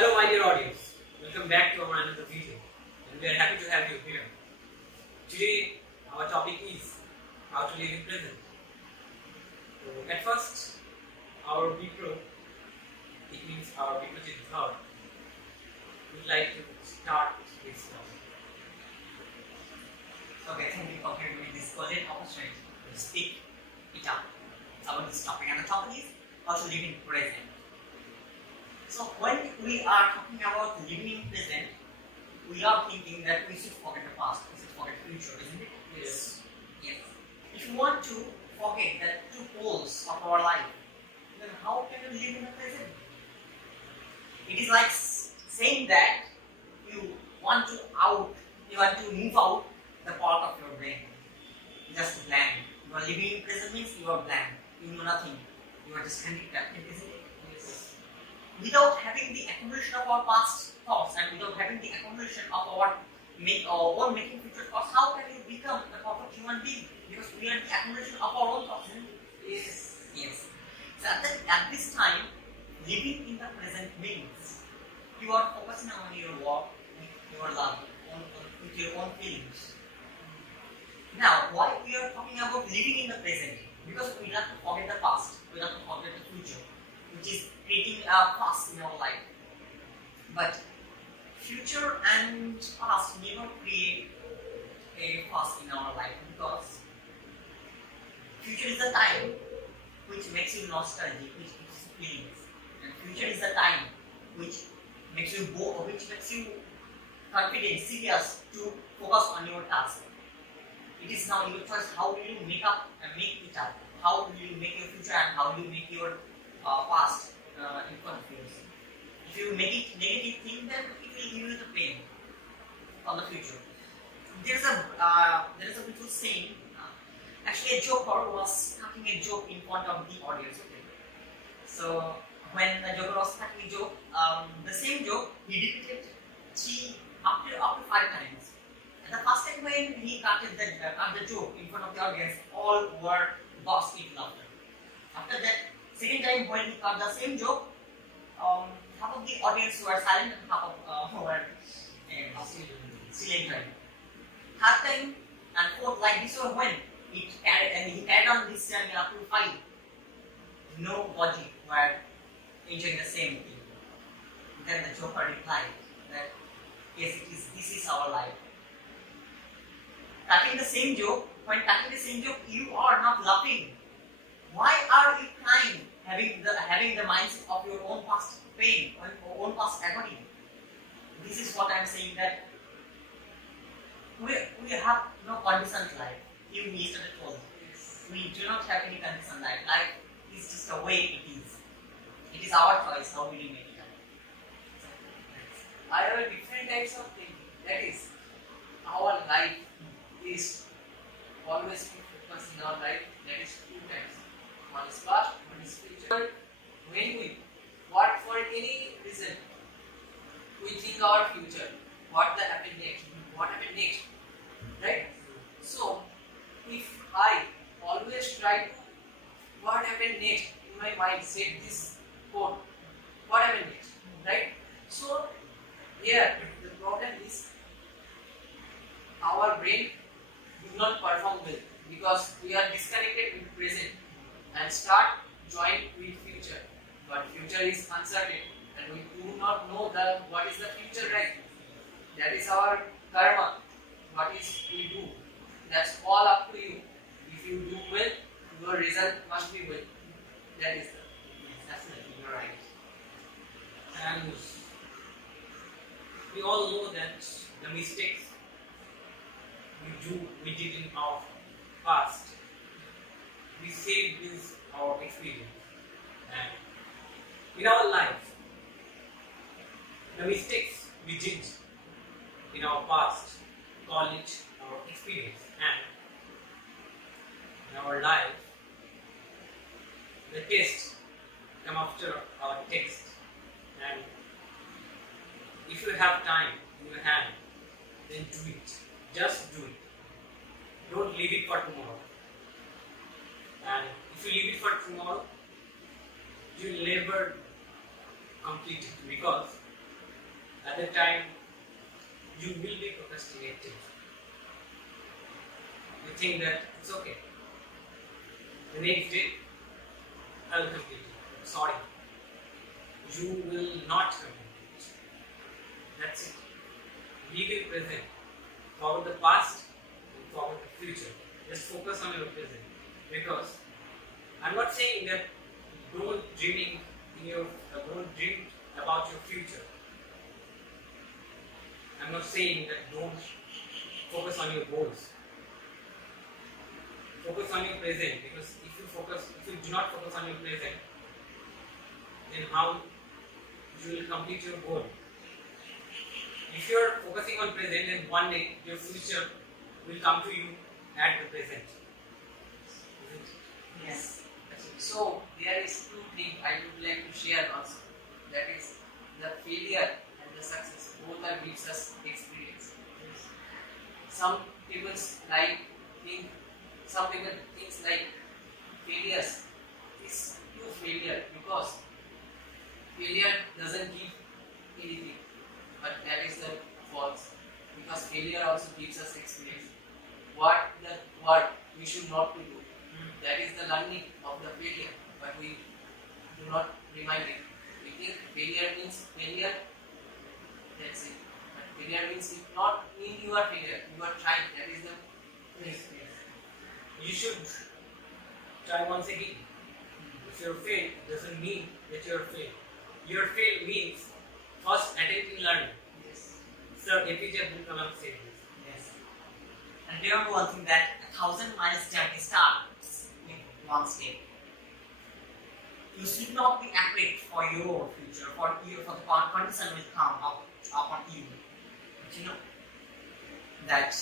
Hello my dear audience, welcome back to our another video and we are happy to have you here. Today our topic is how to live in present. So at first, our Bipro, it means our Bipro thought, would like to start this topic. Okay, thank you for giving me this golden opportunity to speak it up about this topic, and the topic is how to live in present. So when we are talking about living in present, we are thinking that we should forget the past, we should forget the future, isn't it? Yes. Yes. If you want to forget the two poles of our life, then how can you live in the present? It is like saying that you want to move out the part of your brain, just blank. You are living in present means you are blank. You know nothing. You are just handicapped, isn't it? Yes. Without having the accumulation of our past thoughts and without having the accumulation of our own making future thoughts, how can you become a perfect human being? Because we are the accumulation of our own thoughts, isn't it? Yes. Yes. So at this time, living in the present means you are focusing on your work, your love, with your own feelings. Now, why we are talking about living in the present? Because we have to forget the past, we have to forget the future, which is creating a past in our life. But future and past never create a past in our life, because future is the time which makes you nostalgic, which gives you feelings, and future is the time which makes you confident, serious to focus on your task. It is now your choice. How will you make it up? How will you make your future and how will you make your past in front of you? If you make it negative thing, then it will give you the pain on the future. There is a beautiful saying. Actually, a joker was cracking a joke in front of the audience. Okay. So when the joker was cracking a joke, the same joke he repeated up to 5 times. And the first time when he cut the joke in front of the audience, all were burst in laughter. After that, second time when he cut the same joke, half of the audience were silent and half of were still enjoying. Third time and fourth, like this was when he carried on this journey up to 5. Nobody were enjoying the same thing. Then the joker replied that yes, this is our life. Cutting the same joke, when cutting the same joke, you are not laughing. Why are you crying? Having the mindset of your own past pain, own past agony. This is what I am saying, that we have no conditioned life. You yesterday told. We do not have any conditioned life. Life is just the way it is. It is our choice how we make it up. I have different types of thinking. That is, our life is always focused in our life. That is 2 types. One is past, one is future. When we, what for any reason, we think our future, what will happen next, right? So, if I always try to what happened next in my mind, set this code, what happened next, right? So, here the problem is our brain do not perform well because we are disconnected with present and start join with future. But future is uncertain and we do not know what is the future, right? That is our karma. What is we do? That's all up to you. If you do well, your result must be well. That is the Absolutely, you're right. And we all know that the mistakes we did in our past, we saved with our experience. And in our life, the mistakes we did in our past, call it our experience. And in our life, the test come after our text. And if you have time in your hand, then do it. Just do it. Don't leave it for tomorrow. And if you leave it for tomorrow, you'll never complete it, because the time you will be procrastinating. You think that it's okay. The next day, I'll complete it. Sorry. You will not complete it. That's it. Live in present. Forward the past and forward the future. Just focus on your present. Because I'm not saying that don't dream about your future. I'm not saying that don't focus on your goals. Focus on your present, because if you do not focus on your present, then how you will complete your goal? If you are focusing on present, then one day your future will come to you at the present. Isn't it? Yes. So there is two things I would like to share also. That is the failure and the success. Both are gives us experience. Some people think like failures is pure failure because failure doesn't give anything. But that is the false. Because failure also gives us experience. What we should not to do. That is the learning of the failure, but we do not remind it. We think failure means failure, that's it. But failure means it not mean you are failure, you are trying, that is the experience. You should try once again. If you're failed, it doesn't mean that you're failed. Your fail means first attempting learning. Yes. Sir APJ Abdul Kalam said this. Yes. And remember one thing, that 1,000 miles journey starts with one step. You should not be afraid for your future, for the condition will come upon you. But you know that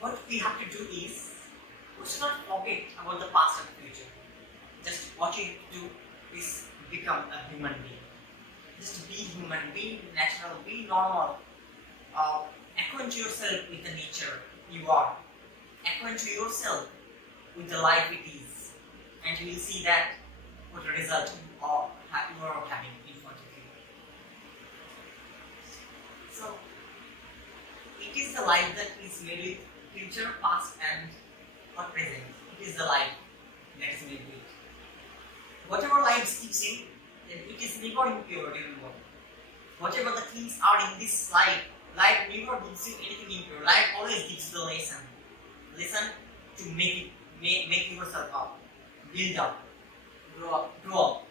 what we have to do is, we should not forget about the past and future. Just what you have to do is become a human being. Just be human, be natural, be normal. Acquaint yourself with the nature you are. Acquaint yourself with the life it is. And you will see that what a result you are having in front of you. So, it is the life that is made with future, past and present. It is the life that is made with. Whatever life gives you, then it is never impure, remember. Whatever the things are in this life never gives you anything impure. Life always gives the lesson. Lesson to make yourself up, build up, grow up.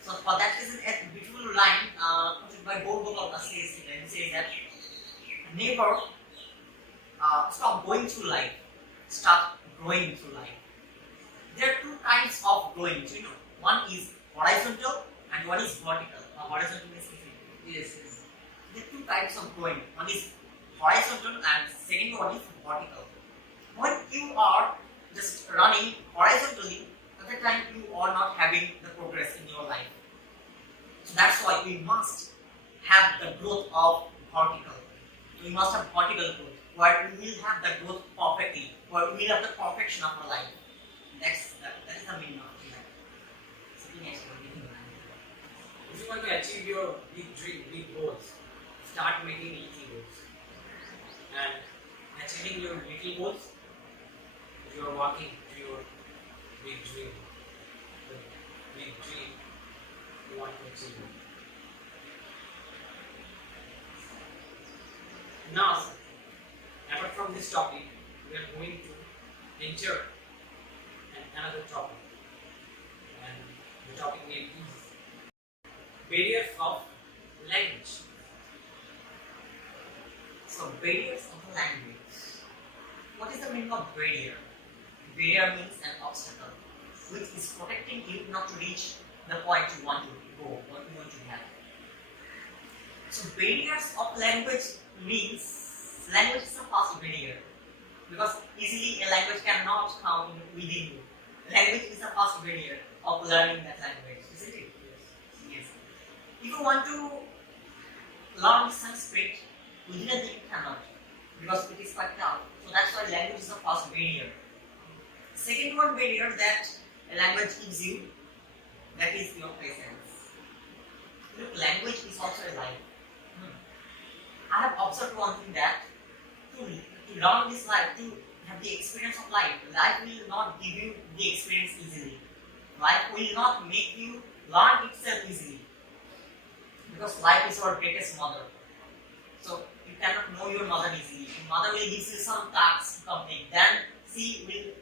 So for that reason, a beautiful line quoted by Gopal says that never stop going through life, start growing through life. There are two kinds of growing, you know. One is horizontal and one is vertical. Horizontal means Yes. there are two types of growing. One is horizontal and second one is vertical. When you are just running horizontally, at the time you are not having the progress in your life. So that's why we must have the growth of vertical. We must have vertical growth, where we will have the growth perfectly, where we will have the perfection of our life. That is the meaning of life. If you want to achieve your big goals, start making easy goals. And achieving your little goals, you are walking to your big dream. The big dream you want to achieve. Now, apart from this topic, we are going to enter another topic. And the topic name is barriers of language. So barriers of the language. What is the meaning of barrier? Barrier means an obstacle which is protecting you not to reach the point you want to go, what you want to have. So barriers of language means language is a fast barrier, because easily a language cannot come within you. Language is a fast barrier of learning that language, isn't it? Yes. If you want to learn Sanskrit, within a day you cannot, because it is quite tough. So that's why language is a fast barrier. Second one barrier that a language gives you that is your presence. Look, language is also a life. I have observed one thing that to learn this life, to have the experience of life, life will not give you the experience easily. Life will not make you learn itself easily. Because life is our greatest mother. So you cannot know your mother easily. Your mother will give you some tasks to complete. Then she will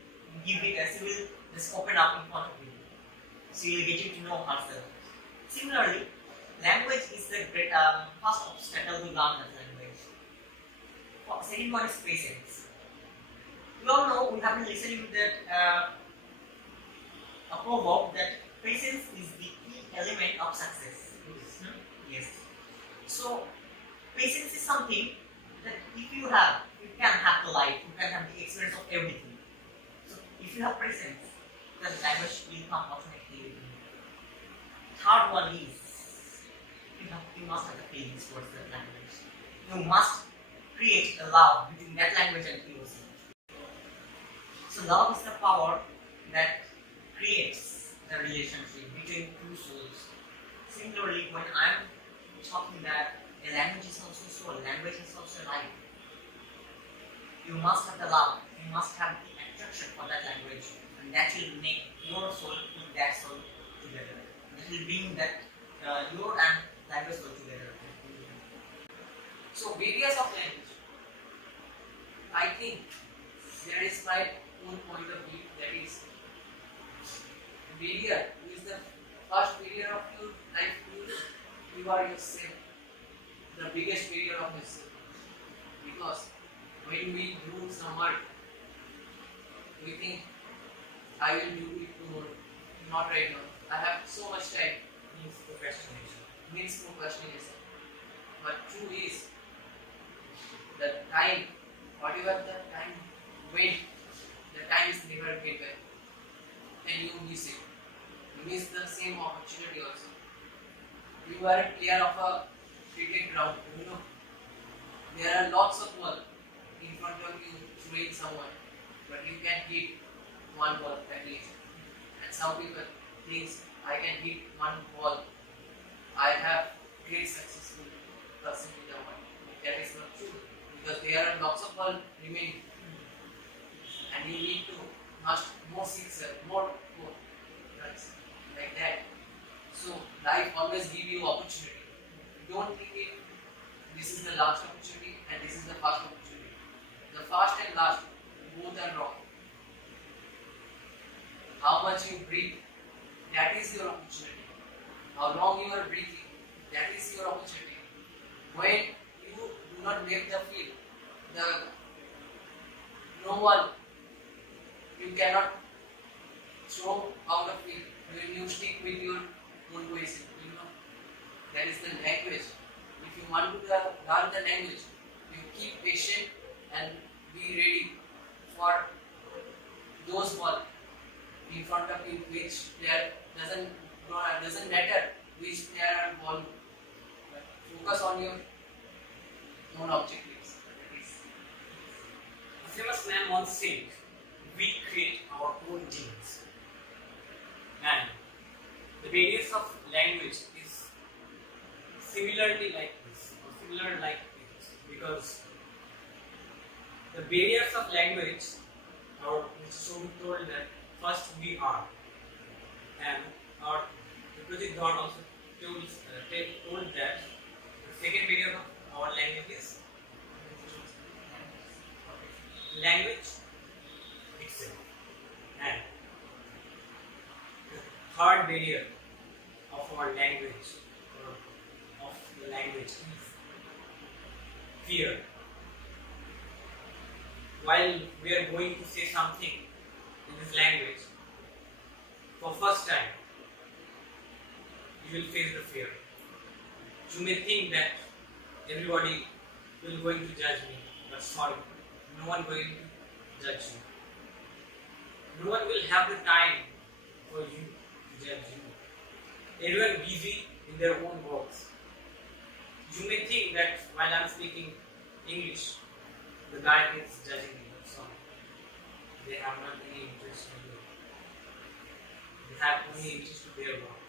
give it, she will just open up in front of you. She will get you to know herself. Similarly, language is the first obstacle to learn that language. Second one is patience. We all know, we have been listening to that a proverb that patience is the key element of success. Yes. So patience is something that if you have, you can have the life, you can have the experience of everything. So if you have patience, then language will come automatically. Third one is you must have the feelings towards that language. You must create a love between that language and yourself. So love is the power that creates the relationship between two souls. Similarly, when I'm talking that a language is also soul, language is also life. You must have the love, you must have the attraction for that language, and that will make your soul and that soul together. That will bring that your and language go together. So barriers of language. I think there is my own point of view, that is barrier is the first barrier of your life. You are yourself, the biggest barrier of yourself. Because when we do some work, we think I will do it tomorrow, not right now. I have so much time. Means procrastination. But true is the time, whatever the time wait, the time is never get back. And you miss it. You miss the same opportunity also. You are a player of a cricket ground, you know. There are lots of balls in front of you throwing someone, but you can hit one ball at least. And some people think I can hit one ball. I have great successful person in the world. That is not true, because there are lots of balls remaining, and you need to must more sixer, more runs like that. So life always give you opportunity. Don't think this is the last opportunity and this is the first opportunity. The first and last both are wrong. How much you breathe, that is your opportunity. How long you are breathing, that is your opportunity. When you do not make the field, no one, you cannot throw out of field. When you stick with your own voice, you know, that is the language. If you want to learn the language, you keep patient and be ready for those balls in front of you, which player doesn't matter which player are ball. Focus on your own objectives. A famous man once said, "We create our own genes." And the barriers of language is similarly like this, or similar like this, because the barriers of language are so told that first we are, and our Project God also told that the second barrier of our language is language itself, and the third barrier of our language, or of the language, is fear. While we are going to say something in this language, for first time, you will face the fear. You may think that everybody will going to judge me, but sorry, no one going to judge you. No one will have the time for you to judge you. Everyone busy in their own works. You may think that while I am speaking English, the guy is judging me, but sorry, they have not any interest in you. They have only interest to their work.